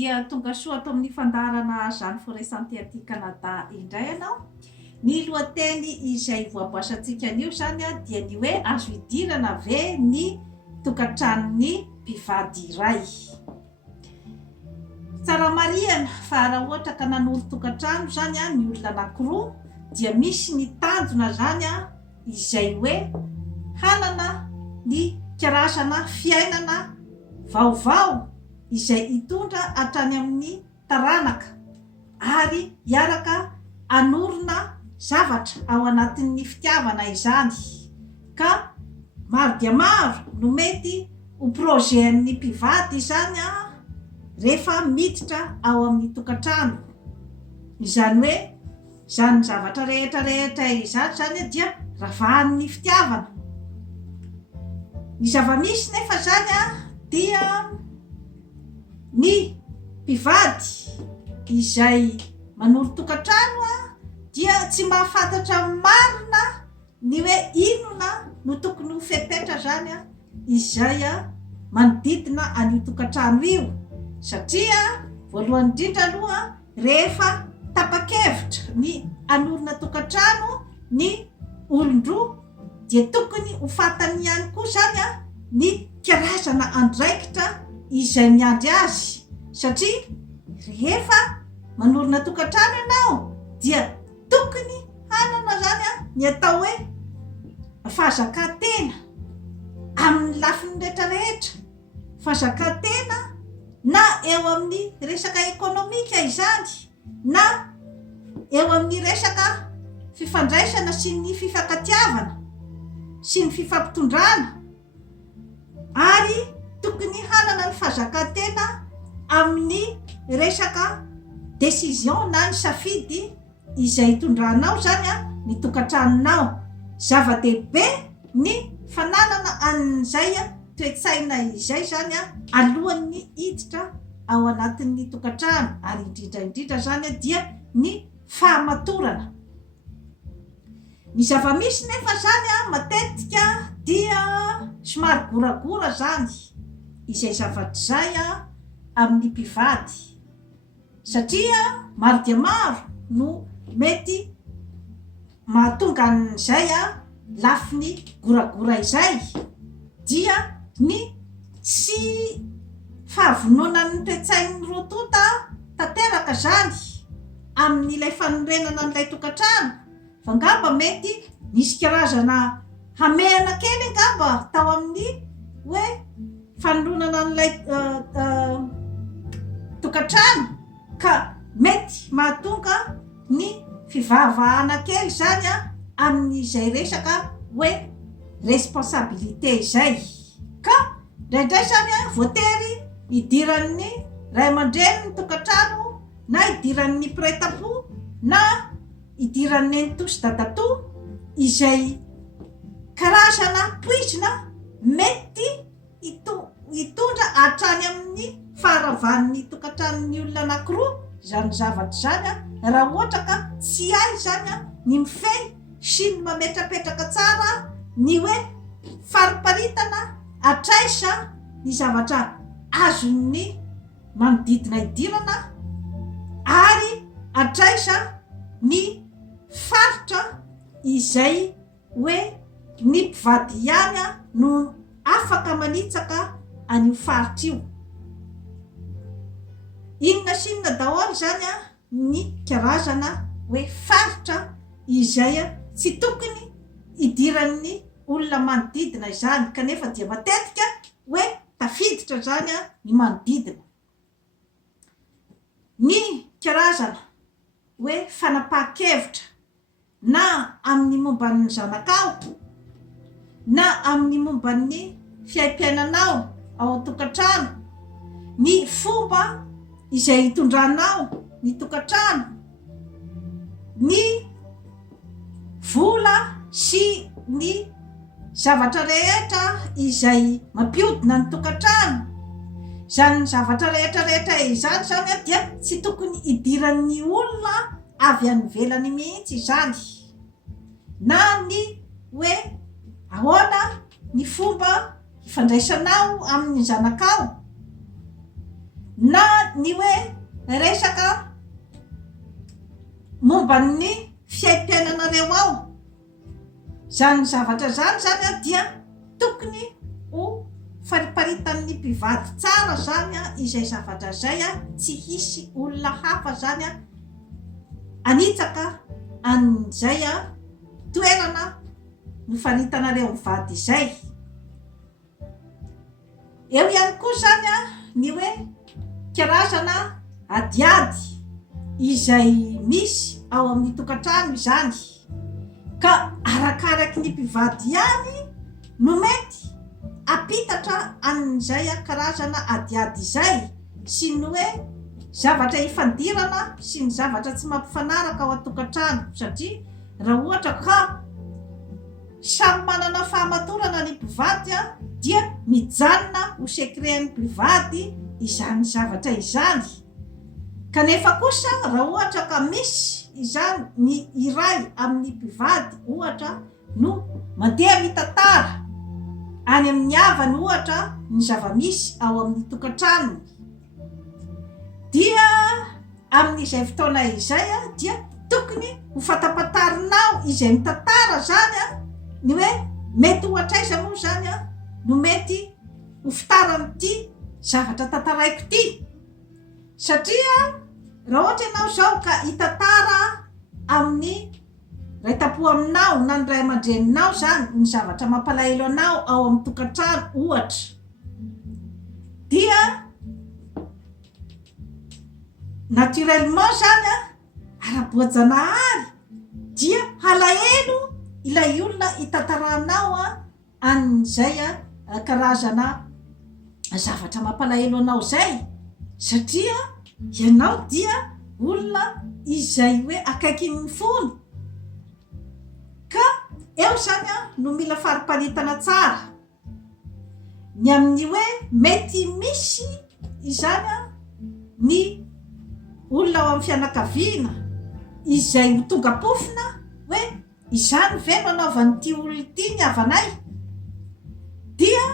dia tonga soa ato amin'ny fandarana Jeanne Forêt Santé aty Canada indray ianao. Ny lohateny izay voaboasantsika anio zany dia ny hoe azo idirana ve ny tokantranon'ny mpivady iray. Tsara marihana fa raha ohatra ka nanoro tokantrano zany ny olona anankiroa dia misy ny tanjona zany izay hoe hanana ny karazana fiainana vaovao izay hitondra hatrany amin'ny taranaka ary hiaraka anorona zavatra ao anatin'ny fitiavana izany. Ka maro dia maro no mety ho projetn'ny mpivady izany rehefa miditra ao amin'ny tokantrano. Izany hoe izany zavatra rehetra izany dia ravahan'ny fitiavana. Ny zava-misy nefa zany dia ny mpivady izay manoro tokantrano dia tsy mahafantatra marina ny hoe inona no tokony ho fepetra zany izay manodidina an'io tokantrano io, satria voalohany indrindra aloha rehefa tapa-kevitra ny anorina tokantrano ny olon-droa dia tokony ho fantany ihany koa zany ny karazana andraikitra izay miandry azy, satria rehefa manorina tokantrano ianao dia tokony hanana zany ny atao hoe fahazakantena amin'ny lafiny rehetrarehetra, fahazakantena na eo amin'ny resaka ekonomika izany na eo amin'ny resaka fifandraisana sy ny fifankatiavana sy ny fifampitondrana, ary tokony hanana ny fahazakantena amin'ny resaka décision na ny safidy izay tondranao zany ny tokantranonao. Zava-dehibe ny fananana an'izay toe-tsaina izay zany alohan'ny hiditra ao anatin'ny tokantrano, ary indrindra zany dia ny fahamatorana. Ny zava-misy nefa zany matetika dia somary goragora zany izay zavatra zay amin'ny mpivady, satria maro dia maro no mety mahatonga an'izay lafiny goragora izay dia ny tsy fahavononan'ny toe-tsain'ny rotota tanteraka zany amin'ilay fanorenana an'ilay tokantrano. Fa ngamba mety nisy karazana hamehana kely ngamba tao amin'ny hoe fanoronana an'ilay tokantrano, ka mety mahatonga ny fivavahana kely zany amin'izay resaka hoe responsabilité izay. Ka indraindray zany voatery idiran'ny ray aman-dreny ny tokantrano, na idiran'ny mpiray-tampo, na idiran'ny nenitoa sy dadatoa izay karazana poizina mety hitondra hatrany amin'ny faharavan'ny tokantranon'ny olona anankiroa zany zavatra zany raha ohatra ka tsy hay zany ny mifehy sy ny mametrapetraka tsara ny hoe fariparitana atraisa ny zavatra azon'ny manodidina idirana ary atraisa ny faritra izay hoe ny mpivady ihany no afaka manitsaka an'io faritra io. Inona sy inona daholo zany ny karazana hoe faritra izay tsy tokony idiran'ny olona manodidina izany, kanefa dia matetika hoe tafiditra zany ny manodidina. Ny karazana hoe fanapahan-kevitra na amin'ny momban'ny zanakao na amin'ny momban'ny fiaim-piainanao ao an-tokantrano, ny fomba izay hitondranao ny tokantrano, ny vola sy ny zavatra rehetra izay mampiodina ny tokantrano, zany zavatra rehetra izany zany dia tsy tokony idiran'ny olona avy any ivelany mihitsy izany. Na ny hoe ahoana ny fomba ifandraisanao amin'ny zanakao, na ny hoe resaka momban'ny fiaim-piainanareo ao. Zany zavatra zany dia tokony ho fariparitan'ny mpivady tsara zany izay zavatra zay tsy hisy olona hafa zany anitsaka an'izay toerana nofaritanareo mivady izay. Eo ihany koa zany ny hoe karazana adiady izay misy ao amin'ny tokantrano izany, ka arakaraky ny mpivady ihany no mety apitatra an'izay karazana adiady izay sy ny hoe zavatra ifandirana sy ny zavatra tsy mampifanaraka ao an-tokantrano. Satria raha ohatra ka samy manana fahamatorana ny mpivady dia mijanona ho sekren'ny mpivady izany zavatra izany. Kanefa kosa raha ohatra ka misy izany ny iray amin'ny mpivady ohatra no mandeha mitantara any amin'ny havany ohatra ny zava-misy ao amin'ny tokantrano, dia amin'izay fotoana izay dia tokony ho fantapatarinao izay mitantara zany ny hoe mety ohatraiza moa zany no mety ho fitaran'ity zavatra tantaraiko ty. Satria raha ohatra ianao zao ka hitantara amin'ny raitapo aminao na ny ray aman-dreninao zany ny zavatra mampalahelo anao ao amin'ny tokantrano ohatra, dia naturellement zany ara-boajanahary dia halahelo ilay olona hitantaranao an'izay karazana zavatra mampalahelo anao zay. Satria ianao dia olona izay hoe akaikin'ny fony, ka eo zany no mila fariparitana tsara ny amin'ny hoe mety misy izany ny olona ao amin'ny fianakaviana izay ho tonga pofina hoe izany ve no anaovan'ity olona ity ny havanay, dia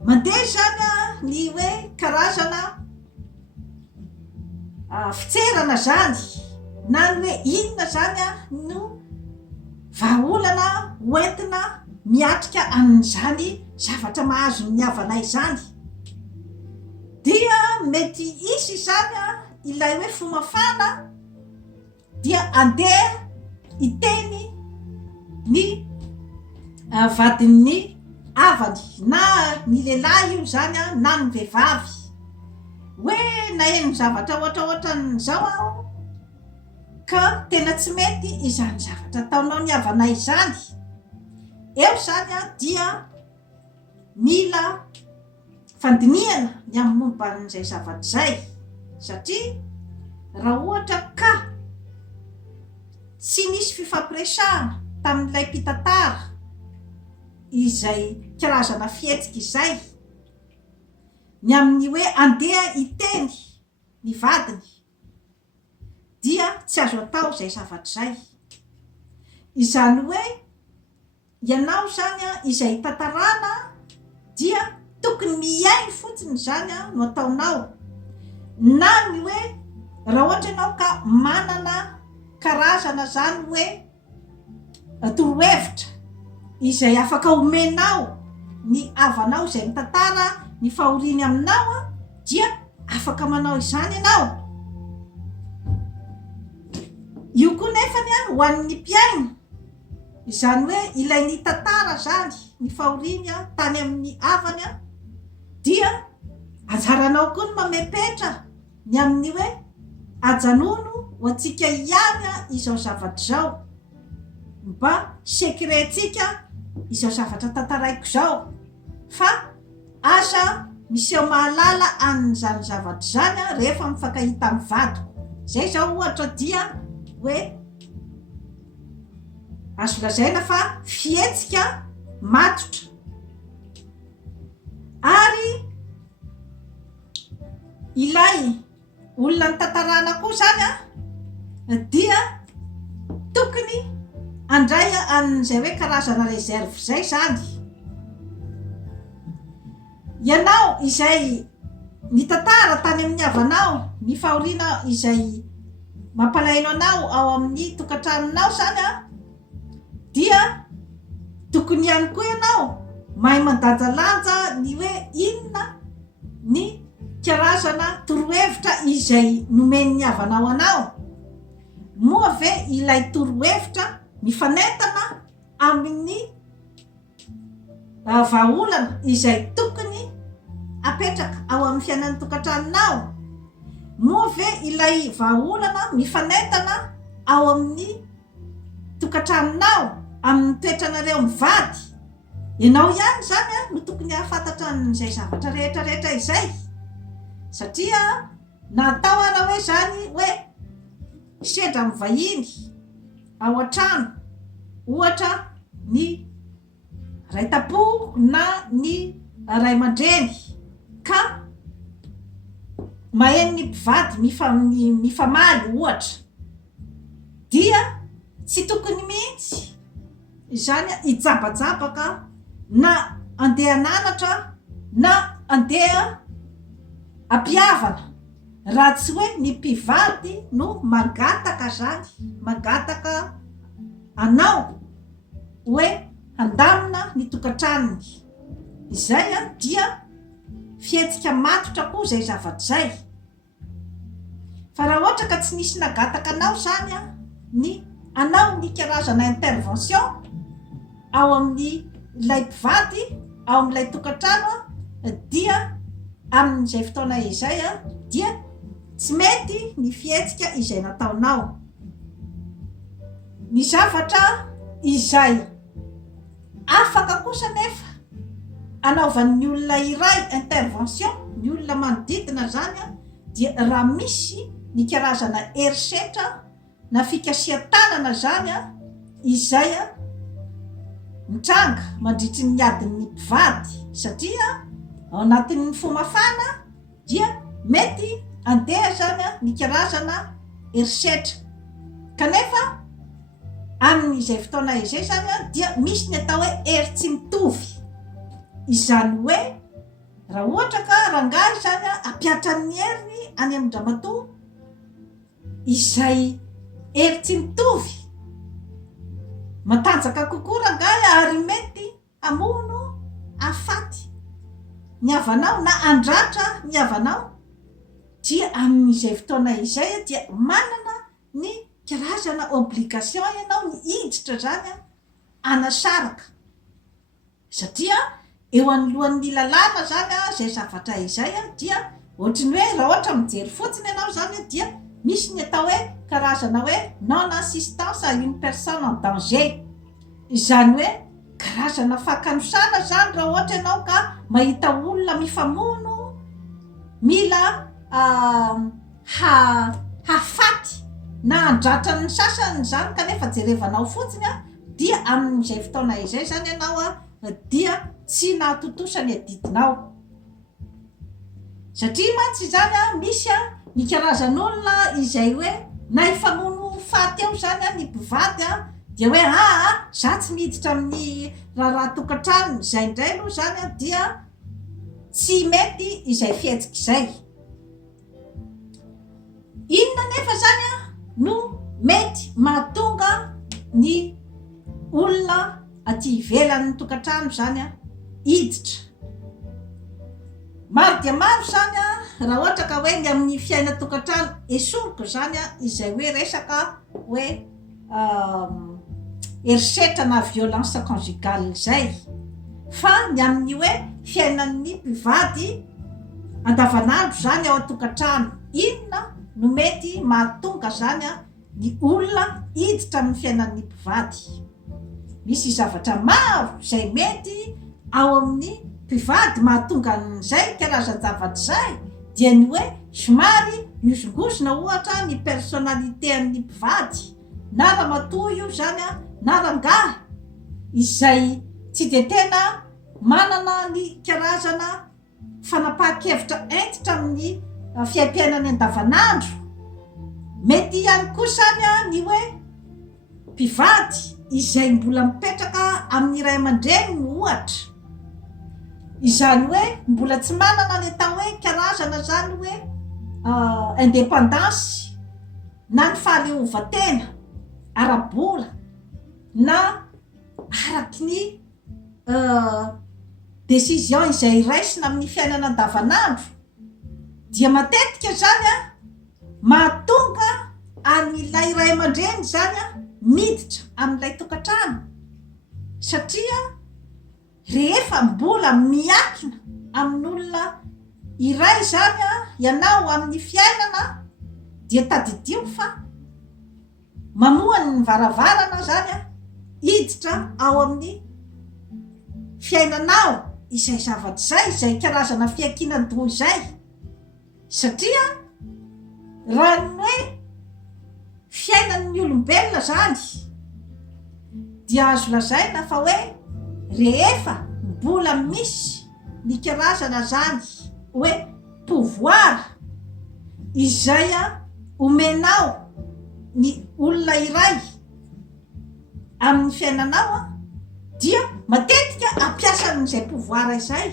mandeha zany ny hoe karazana fitserana zany na ny hoe inona zany no vahaolana hoentina miatrika amin'izany zavatra mahazo ny havanay zany. Dia mety isy zany ilay hoe fomafana dia andeha iteny ny vadin'ny havany na ny lehilahy io zany na ny vehivavy hoe naheno zavatra ohatraohatran'izao aho ka tena tsy mety izany zavatra ataonao ny havanay izany. Eo zany dia mila fandinihana ny amin'ny momban'izay zavatra izay. Satria raha ohatra ka tsy nisy fifampiresahana tamin'ilay mpitantara izay karazana fihetsika izay ny amin'ny hoe andeha iteny ny vadiny, dia tsy azo atao izay zavatra izay. Izany hoe ianao zany izay tantarana dia tokony miainy fotsiny zany no ataonao, na ny hoe raha ohatra ianao ka manana karazana zany hoe torohevitra izay afaka omenao ny havanao izay mitantara ny fahoriany aminao dia afaka manao izany ianao. Io koa nefany ho an'ny mpiaina, izany hoe ilay ny tantara zany ny fahoriany tany amin'ny havany dia anjaranao koa ny mamepetra ny amin'ny hoe ajanono ho antsika ihany izao zavatra izao, mba sekrentsika izao zavatra tantaraiko izao, fa asa miseho mahalala an'izany zavatra zany rehefa mifankahita amin'ny vadiko. Zay zao ohatra dia hoe azo lazaina fa fihetsika matotra. Ary ilay olona ny tantarana koa zany dia tokony andray an'izay hoe karazana reserve zay zany. Ianao izay ny tantara tany amin'ny havanao, ny fahoriana izay mampalaino anao ao amin'ny tokantranonao zany a, dia tokony ihany koa ianao mahay mandanjalanja ny hoe inona ny karazana torohevitra izay nomen'ny havanao anao. Moa ve ilay torohevitra mifanentana amin'ny vahaolana izay tokony apetraka ao amin'ny fiainan'ny tokantranonao? Moa ve ilay vahaolana mifanentana ao amin'ny tokantranonao, amin'ny toetranareo mivady? Ianao ihany zany a no tokony hahafantatra n'izay zavatra rehetrarehetra izay, satria natao ara hoe zany hoe sedra mivahiny ao an-trano, ohatra ny raitapo na ny ray aman-dreny, ka maheno ny mpivady mifamaly ohatra, dia tsy tokony mihitsy zany hijabajabaka na andeha ananatra na andeha ampihavana, raha tsy hoe ny mpivady no mangataka zany, mangataka anao hoe handamina ny tokantranony. Izay a dia fihetsika matotra koa zay zavatra zay. Fa raha ohatra ka tsy nisy nagataka anao zany a, ny anao ny karazana intervention ao amin'ny ilay mpivady, ao amin'ilay tokantrano a, dia amin'izay fotoana izay a, dia tsy mety ny fihetsika izay nataonao. Ny zavatra izay afaka kosa nefa anaovan'ny olona iray intervention, ny olona manodidina zany a, dia raha misy ny karazana herisetra na fikasihan-tanana zany a, izay a mitranga mandritry ny adin'ny mpivady, satria ao anatin'ny fomafana dia mety andeha zany a ny karazana herisetra. Kanefa amin'izay fotoana izay zany a, dia misy ny atao hoe hery tsy mitovy. Izany hoe raha ohatra ka rangahy zany a ampiatra ny heriny any amin'ny Ramatoa, izay hery tsy mitovy, matanjaka kokoa rangahy ary mety hamono afaty ny havanao na andratra ny havanao, dia amin'izay fotoana izay dia manana ny karazana obligation ianao ny hiditra zany a anasaraka, satria eo anolohan'ny lalàna zany a zay zavatra izay a, dia ohatrany hoe raha ohatra mijery fotsiny ianao zany a, dia misy ny atao hoe karazana hoe non assistance à une personne en danger. Izany hoe karazana fakanosana zany raha ohatra ianao ka mahita olona mifamono mila hafaty na andratra ny sasany zany, kanefa jerevanao fotsiny a, dia amin'izay fotoana izay zany ianao a, dia tsy nahatotosa ny adidinao. Satria mantsy zany a, misy a ny karazan'olona izay hoe na hifamono faty eo zany a ny mpivady a, dia hoe za tsy miditra amin'ny raha tokantrano, zay indray aloha zany a, dia tsy mety izay fihetsika izay. Inona nefa zany a no mety mahatonga ny olona aty ivelan'ny tokantrano zany a hiditra? Maro dia maro zany a, raha ohatra ka hoe ny amin'ny fiaina tokantrano esoriko zany a, izay hoe resaka hoe herisetra na violence conjugale zay. Fa ny amin'ny hoe fiainan'ny mpivady andavanandro zany ao an-tokantrano, inona no mety mahatonga zany a ny olona hiditra amin'ny fiainan'ny mpivady? Misy zavatra maro zay mety ao amin'ny mpivady mahatonga an'izay karazan-javatra zay, dia ny hoe somary miosongosona ohatra ny personnalité an'ny mpivady, na ramatoa io zany a na rangahy, izay tsy de tena manana ny karazana fanapahan-kevitra entitra amin'ny fiaim-piainany andavanandro. Mety ihany koa zany a ny hoe mpivady izay mbola mipetraka amin'ny ray aman-dreny ohatra, izany hoe mbola tsy manana ny atao hoe karazana zany hoe indépendance na ny fahaleovan-tena ara-bola na araky ny décision izay raisina amin'ny fiainana andavanandro dia matetika zany a mahatonga an'ilay ray aman-dreny zany a miditra amin'ilay tokantrano satria rehefa mbola miakina amin'olona iray zany a ianao amin'ny fiainana dia tadidio fa mamohany ny varavarana zany a hiditra ao amin'ny fiainanao izay zavatra zay izay karazana fiakinan-doha izay satria raha ny hoe fiainan'ny olombelona zany dia azo lazaina fa hoe rehefa mbola misy ny karazana zany hoe pouvoir izay a omenao ny olona iray amin'ny fiainanao a dia matetika ampiasan'izay pouvoir izay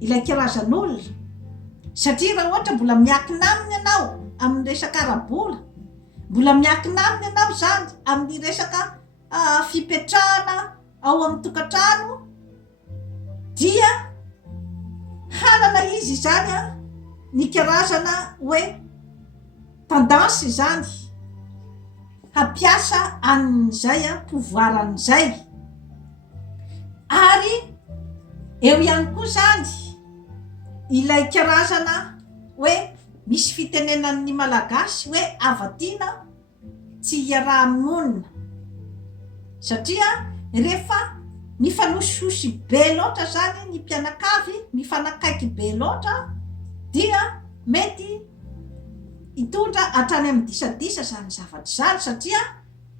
ilay karazan'olona satria raha ohatra mbola miakina aminy ianao amin'ny resaka ara-bola mbola miakina aminy ianao zany amin'ny resaka fipetrahana ao amin'ny tokantrano dia hanana izy zany a ny karazana hoe tendance zany hampiasa an'izay a pouvoir an'izay ary eo ihany koa zany ilay karazana hoe misy fitenenan'ny malagasy hoe avadina tsy hiaraha-monina satria rehefa mifanososy be loatra zany ny mpianakavy mifanakaiky be loatra dia mety hitondra hatrany amin'ny disadisa zany zavatra zany satria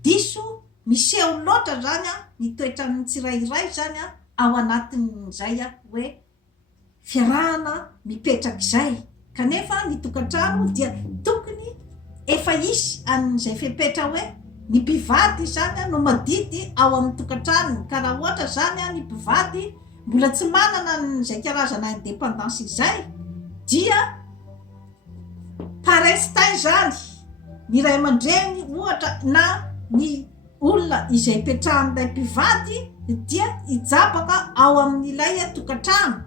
diso miseho loatra zany a ny toetran'ny tsirairay zany a ao anatin'izay a hoe fiarahana mipetraka izay kanefa ny tokantrano dia tokony efa isy an'izay fepetra hoe ny mpivady zany a no madidy ao amin'ny tokantrano ka raha ohatra zany a ny mpivady mbola tsy manana n'izay karazana indépendance izay dia parestain zany ny ray aman-dreny ohatra na ny olona izay petrahan'ilay mpivady dia hijabaka ao amin'ilay tokantrano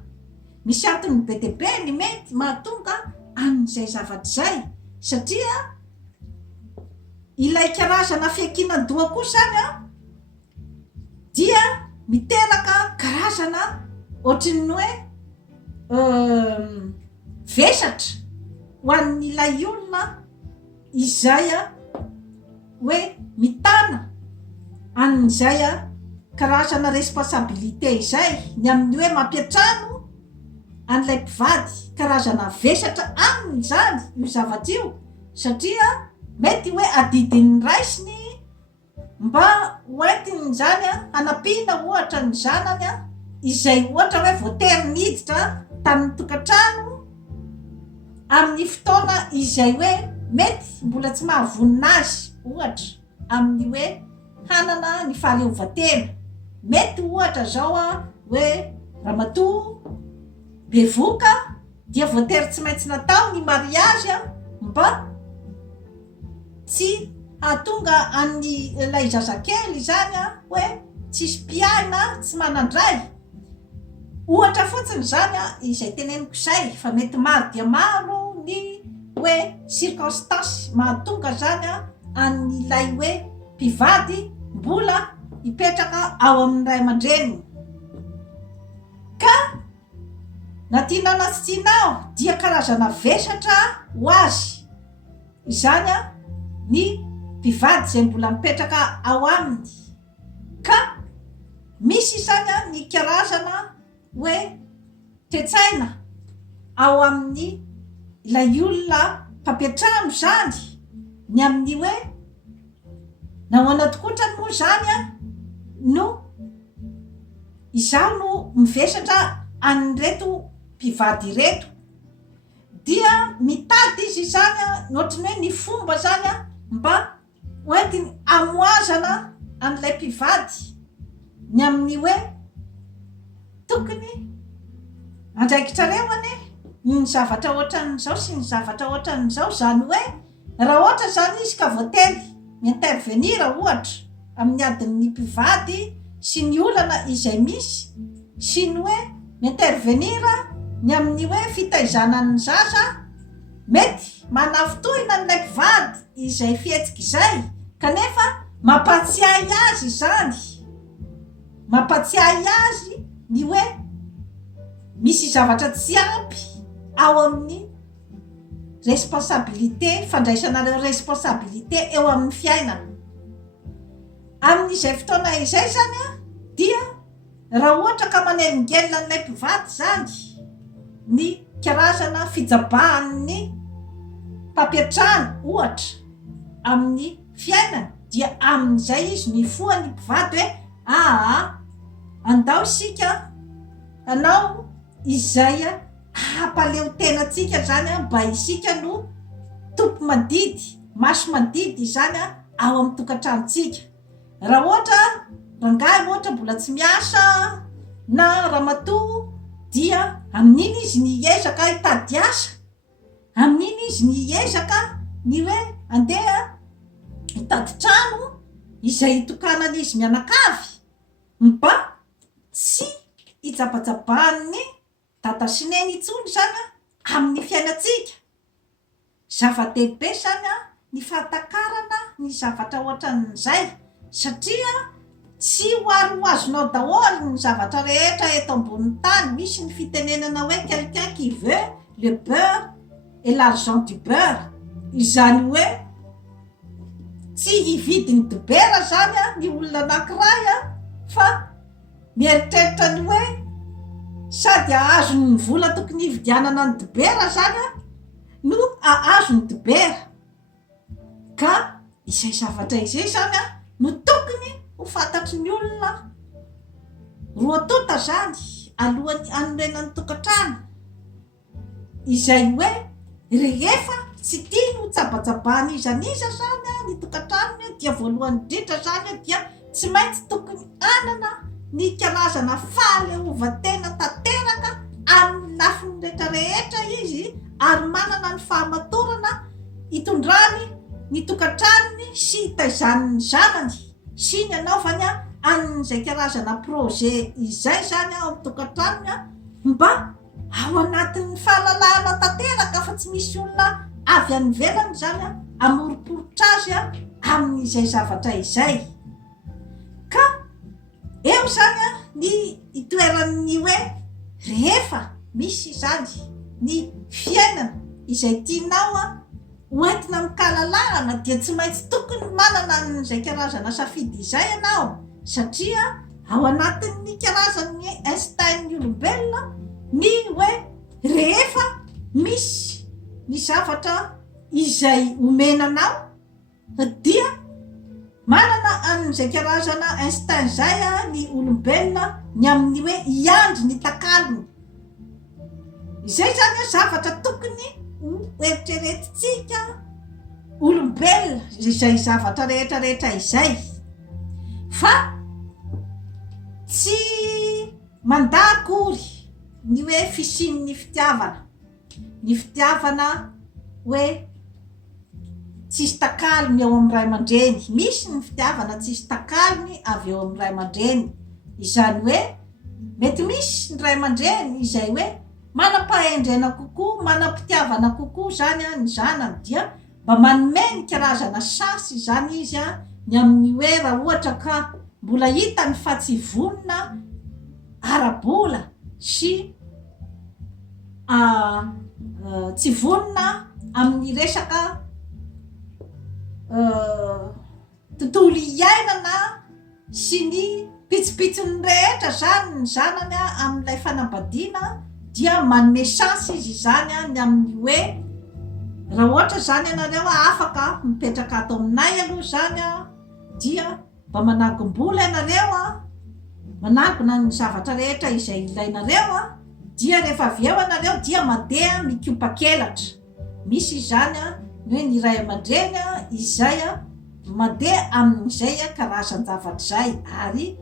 misy antony be dia be ny mety mahatonga an'izay zavatra zay satria ilay karazana fiakinan-doha koa zany a dia miteraka karazana ohatrin'ny hoe vesatra ho an'ilay olona izay a hoe mitana an'izay a karazana responsabilité izay ny amin'ny hoe mampiatrano an'ilay mpivady karazana vesatra aminy zany io zavatra io satria mety hoe adidin'ny raisiny mba hoentiny zany a hanampiana ohatra ny zanany a izay ohatra hoe voatery niditra tamin'ny tokantrano amin'ny fotoana izay hoe mety mbola tsy mahavonina azy ohatra amin'ny hoe hanana ny fahaleovan-tena mety ohatra zao a hoe ramatoa bevoka dia voatery tsy maintsy natao ny mariage a mba tsy hahatonga an'ny lay zazakely zany a hoe tsisy mpiaina tsy manandray ohatra fotsiny zany a izay teneniko izay fa mety maro dia maro ny hoe circonstance mahatonga zany a an'ilay hoe mpivady mbola hipetraka ao amin'ny ray aman-dreniny ka na tianao na tsy tianao dia karazana vesatra ho azy izany a ny mpivady zay mbola mipetraka ao aminy ka misy zany a ny karazana hoe tetsaina ao amin'ny ilay olona mpampiatrano zany ny amin'ny hoe nahoana tokotrany moa zany a no izaho no mivesatra an'reto mpivady reto dia mitady izy zany a ohatrany hoe ny fomba zany a mba hoentiny amoazana an'ilay mpivady ny amin'ny hoe tokony andraikitrareo ane ny zavatra ohatran'izao sy ny zavatra ohatran'izao zany hoe raha ohatra zany izy ka voatery intervenira ohatra amin'ny adin'ny mpivady sy ny olana izay misy sy ny hoe intervenira ny amin'ny hoe fitaizanan'ny zaza mety manafotohina n'ilay mpivady izay fihetsika izay kanefa mampatsiahy azy zany mampatsiahy azy ny hoe misy zavatra tsy ampy ao amin'ny responsabilité fandraisanareo responsabilité eo amin'ny fiainana amin'izay fotoana izay zany a dia raha ohatra ka manelingelina n'ilay mpivady zany ny karazana fijabahan'ny mpampiatrany ohatra amin'ny fiainana dia amin'izay izy mifoany mpivady hoe andao isika anao izay hampaleo tenatsika zany mba isika no tompo mandidy maso mandidy zany ao amin'ny tokantranontsika raha ohatra rangahy ohatra mbola tsy miasa na ramatoa dia amin'iny izy niezaka hitady asa amin'iny izy niezaka ny hoe andeha hitady trano izay hitokanana izy mianakavy mba tsy hijabajabany dada sy neny itsony zany amin'ny fiainatsika zava-dehibe zany ny fahatakarana ny zavatra ohatran'izay satria tsy hoaroazonao daholo ny zavatra rehetra eto ambonin'ny tany misy ny fitenenana hoe quelqu'un qui veut le beurre et l'argent du beurre izany hoe tsy hividiny dobera zany ny olona anankiray fa mieritreritra ny hoe sady ahazony ny vola tokony hividianana ny dobera zany no ahazo ny dobera ka izay zavatra izay zany no tokony ho fantatry ny olona roa tota zany alohan'ny anorenany tokantrano izay hoe rehefa tsy tia no tsabajabany izaniza zany ny tokantranony dia voalohany indrindra zany dia tsy maintsy tokony anana ny karazana fahaleovan-tena tanteraka amin'ny lafiny rehetrarehetra izy ary manana ny fahamatorana hitondrany ny tokantranony sy hitaizan'ny zanany sy ny anaovany amin'izay karazana projet izay zany ao amin'ny tokantranony mba ao anatin'ny fahalalahana tanteraka fa tsy misy olona avy any velany zany amoroporotra azy amin'izay zavatra izay ka eo zany ny itoeran'ny hoe rehefa misy zany ny fiainana izay tianao hoentina mikalalahana dia tsy maintsy tokony manana n'izay karazana safidy izay ianao satria ao anatin'ny karazan'ny instinct-ny olombelona ny hoe rehefa misy ny zavatra izay omenanao dia manana an'izay karazana instinct zay ny olombelona ny amin'ny hoe hiandry ny takalony izay zany zavatra tokony ho eritreretitsika olombelona izay zavatra rehetrarehetra izay fa tsy mandakory ny hoe fisin'ny fitiavana hoe tsisy takalony eo amin'ny ray aman-dreny misy ny fitiavana tsisy takalony avy eo amin'ny ray aman-dreny izany hoe mety misy ny ray aman-dreny izay hoe manam-pahendrena kokoa manam-pitiavana kokoa zany ny zanany dia mba manome ny karazana sasy zany izy ny amin'ny hoe raha ohatra ka mbola hita ny fatsivonina arabola sy tsy vonina amin'ny resaka tontolo iainana sy ny pitsopitsony rehetra zany ny zanany amin'ilay fanambadiana dia manome chance izy zany ny amin'ny hoe raha ohatra zany ianareo afaka mipetraka ato aminay aloha zany dia mba managom-bola ianareo managona ny zavatra rehetra izay ilainareo dia rehefa avy eo ianareo dia mandeha mikopa-kelatra misy zany ny hoe ny ray aman-dreny izay mandeha amin'izay karazan-javatra zay ary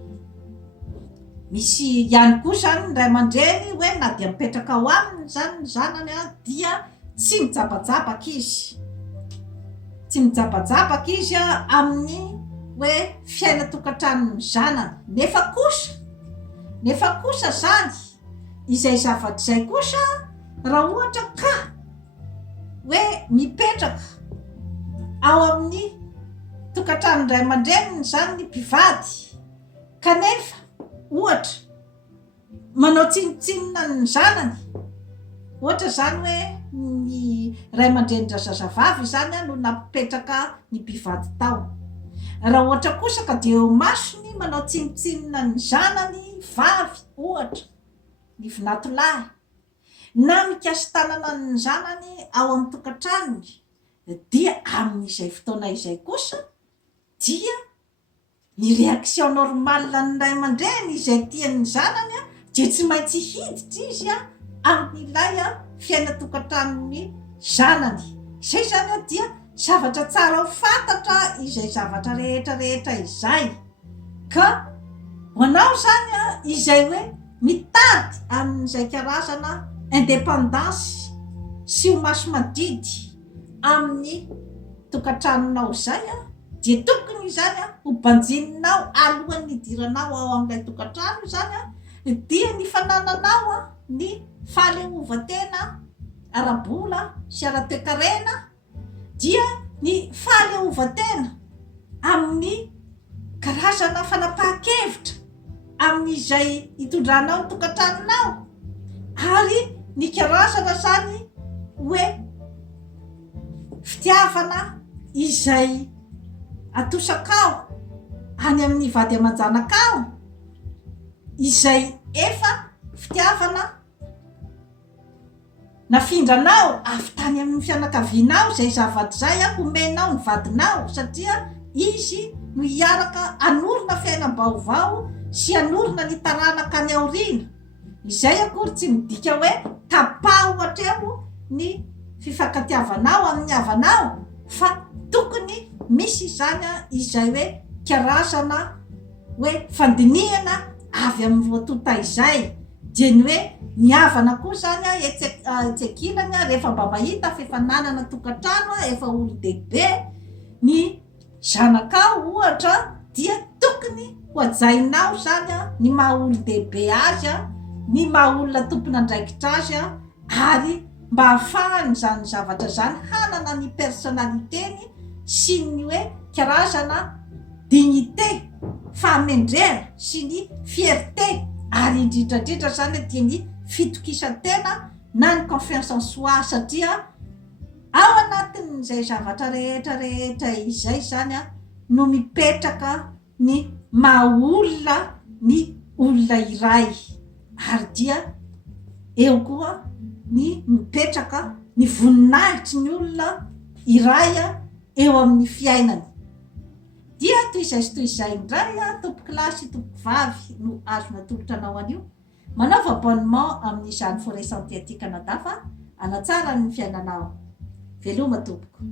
misy ihany koa zany ray aman-dreny hoe na dia mipetraka ao aminy zany ny zanany a dia tsy mijabajabaka izy, tsy mijabajabaka izy a amin'ny hoe fiaina tokantranony zanany. Nefa kosa zany izay zavatra izay kosa raha ohatra ka hoe mipetraka ao amin'ny tokantranon ray aman-dreniny zany ny mpivady kanefa ohatra manao tsinotsinona ny zanany, ohatra zany hoe ny ray aman-drenindra zazavavy zany a no napetraka ny mpivady tao. Raha ohatra kosa ka dia eo masony manao tsinotsinona ny zanany vavy, ohatra ny vinatolahy na mikasy tanana ny zanany ao amin'ny tokantranony, dia amin'izay fotoana izay kosa dia ny réaction normale ny ray aman-dreny izay tian'ny zanany a dia tsy maintsy hiditra izy a amin'ilay a fiaina tokantranony zanany. Izay zany a dia zavatra tsara ho fantatra izay zavatra rehetrarehetra izay. Ka hoanao zany a izay hoe mitady amin'izay karazana indépendance sy ho maso madidy amin'ny tokantranonao zay a, dia tokony zany a ho banjininao alohan'ny hidiranao ao amin'ilay tokantrano zany a, dia ny fanananao a ny fahaleovan-tena ara-bola sy ara-toe-karena, dia ny fahaleovan-tena amin'ny karazana fanapahan-kevitra amin'izay hitondranao ny tokantranonao, ary ny karazana zany hoe fitiavana izay atosakao any amin'ny vady aman-janakao, izay efa fitiavana nafindranao avy tany amin'ny fianakavianao, zay zavatra zay a homenao ny vadinao satria izy no hiaraka anorina fiainam-baovao sy anorina ny taranaka any aoriana. Izay akory tsy midika hoe tapaho hatreo ny fifankatiavanao amin'ny havanao, fa tokony misy zany a izay hoe karazana hoe fandinihana avy amin'ny roatonta izay. Dia ny hoe ny havana koa zany a etsekilana rehefa mba mahita fefa nanana tokantrano a efa olo-dehibe ny zanakao ohatra, dia tokony ho ajainao zany a ny maha olo-dehibe azy a, ny maha olona tompona andraikitra azy a, ary mba hahafahany zany zavatra zany hanana ny personnaliteny sy ny hoe karazana dignité, fahamendrena sy ny fierté, ary indrindrandrindra zany dia ny fitokisantena na ny confiance en soi, satria ao anatin'izay zavatra rehetrarehetra izay zany a no mipetraka ny maha olona ny olona iray, ary dia eo koa ny mipetraka ny voninahitry ny olona iray a eo amin'ny fiainany. Dia toy izay sy toy izay indray a tompo kilasy tompo vavy no azona tolotra anao anio, manaova abonnement amin'izany forêt santé aty Canada fa hanatsara ny fiainanao. Veloma tompoko.